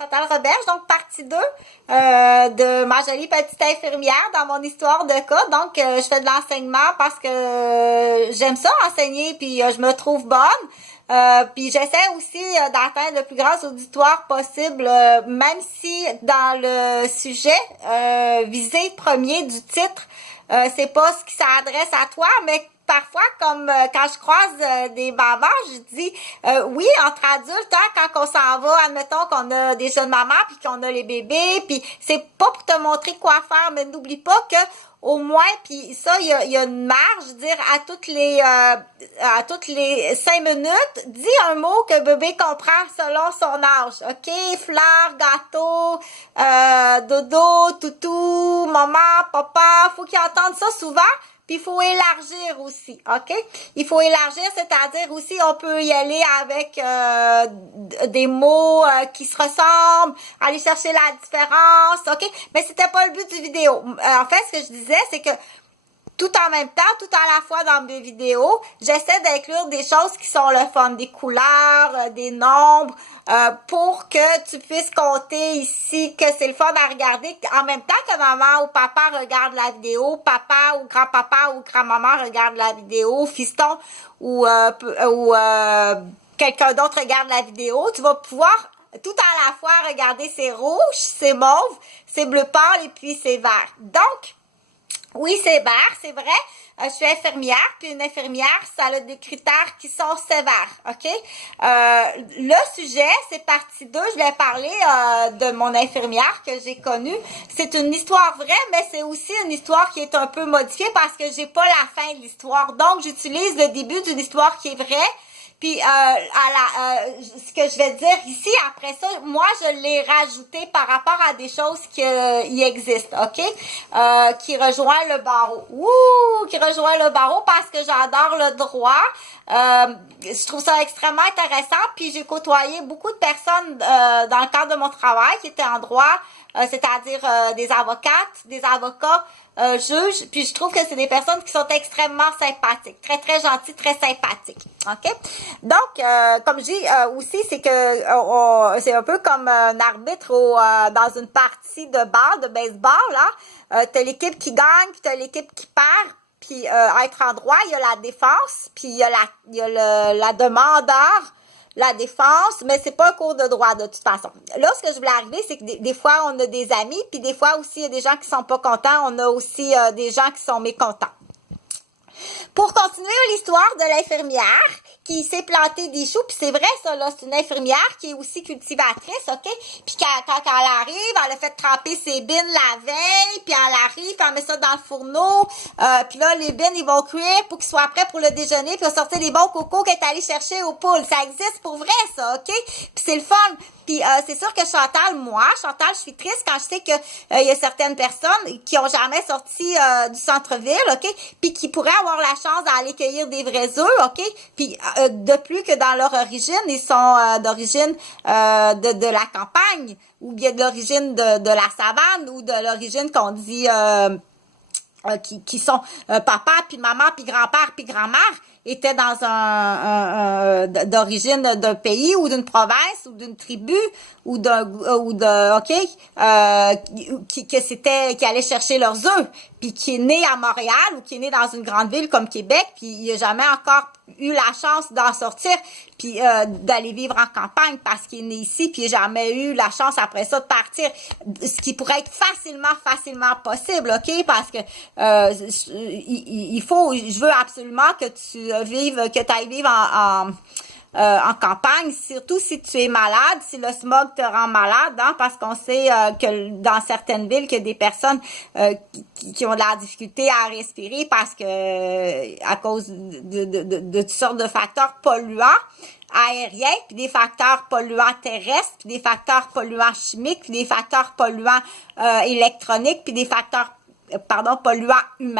Chantal Roberge, donc partie 2 de ma jolie petite infirmière dans mon histoire de cas. Donc, je fais de l'enseignement parce que j'aime ça enseigner, puis je me trouve bonne. Puis j'essaie aussi d'atteindre le plus grand auditoire possible, même si dans le sujet visé premier du titre, c'est pas ce qui s'adresse à toi, mais parfois, comme quand je croise des mamans, je dis oui, entre adultes, hein, quand on s'en va, admettons qu'on a des jeunes mamans, puis qu'on a les bébés, puis c'est pas pour te montrer quoi faire, mais n'oublie pas que au moins, puis ça, il y a une marge, je veux dire, à toutes les 5 minutes, dis un mot que bébé comprend selon son âge, ok? Fleurs, gâteau, dodo, toutou, maman, papa, faut qu'ils entendent ça souvent. Puis il faut élargir aussi, ok? Il faut élargir, c'est-à-dire aussi on peut y aller avec des mots qui se ressemblent, aller chercher la différence, ok? Mais c'était pas le but du vidéo. En fait, ce que je disais, c'est que tout en même temps, tout à la fois dans mes vidéos, j'essaie d'inclure des choses qui sont le fun, des couleurs, des nombres, pour que tu puisses compter ici que c'est le fun à regarder en même temps que maman ou papa regarde la vidéo, papa ou grand-papa ou grand-maman regarde la vidéo, fiston ou quelqu'un d'autre regarde la vidéo. Tu vas pouvoir tout à la fois regarder c'est rouge, c'est mauve, c'est bleu pâle et puis c'est vert. Donc, oui, c'est vert, c'est vrai. Je suis infirmière, puis une infirmière, ça a des critères qui sont sévères, ok? Le sujet, c'est partie 2. Je vais parler de mon infirmière que j'ai connue. C'est une histoire vraie, mais c'est aussi une histoire qui est un peu modifiée parce que j'ai pas la fin de l'histoire. Donc, j'utilise le début d'une histoire qui est vraie. Puis ce que je vais dire ici, après ça, moi, je l'ai rajouté par rapport à des choses qui existent, OK? Qui rejoint le barreau. Ouh! Qui rejoint le barreau parce que j'adore le droit. Je trouve ça extrêmement intéressant. Puis j'ai côtoyé beaucoup de personnes dans le cadre de mon travail qui étaient en droit, c'est-à-dire des avocates, des avocats, juges, puis je trouve que c'est des personnes qui sont extrêmement sympathiques, très très gentilles, très sympathiques, ok? Donc, comme je dis aussi, c'est que c'est un peu comme un arbitre dans une partie de balle, de baseball, là. T'as l'équipe qui gagne, puis t'as l'équipe qui perd, puis être en droit, il y a la défense, puis il y a la demandeur, la défense, mais c'est pas un cours de droit de toute façon. Là, ce que je voulais arriver, c'est que des fois, on a des amis, puis des fois aussi, il y a des gens qui sont pas contents, on a aussi des gens qui sont mécontents. Pour continuer l'histoire de l'infirmière qui s'est plantée des choux, puis c'est vrai ça, là, c'est une infirmière qui est aussi cultivatrice, ok? Puis quand elle arrive, elle a fait tremper ses bines la veille, puis elle arrive, puis elle met ça dans le fourneau, puis là, les bines, ils vont cuire pour qu'ils soient prêts pour le déjeuner, puis elle va sortir des bons cocos qu'elle est allée chercher aux poules. Ça existe pour vrai, ça, ok? Puis c'est le fun. Puis c'est sûr que Chantal, je suis triste quand je sais que il y a certaines personnes qui ont jamais sorti du centre-ville, ok, puis qui pourraient avoir la chance d'aller cueillir des vrais œufs, ok, puis de plus que dans leur origine, ils sont d'origine de la campagne ou bien de l'origine de la savane ou de l'origine qu'on dit qui sont papa puis maman puis grand-père puis grand-mère étaient dans d'origine d'un pays ou d'une province ou d'une tribu ou qui allait chercher leurs œufs, puis qui est né à Montréal ou qui est né dans une grande ville comme Québec, puis il a jamais encore eu la chance d'en sortir puis d'aller vivre en campagne parce qu'il est né ici, puis il n'a jamais eu la chance après ça de partir, ce qui pourrait être facilement possible, ok, parce que je veux absolument que tu ailles vivre en campagne, surtout si tu es malade, si le smog te rend malade, hein, parce qu'on sait que dans certaines villes, qu'il y a des personnes qui ont de la difficulté à respirer parce que à cause de toutes sortes de facteurs polluants aériens, puis des facteurs polluants terrestres, puis des facteurs polluants chimiques, puis des facteurs polluants électroniques, puis des facteurs polluants humains.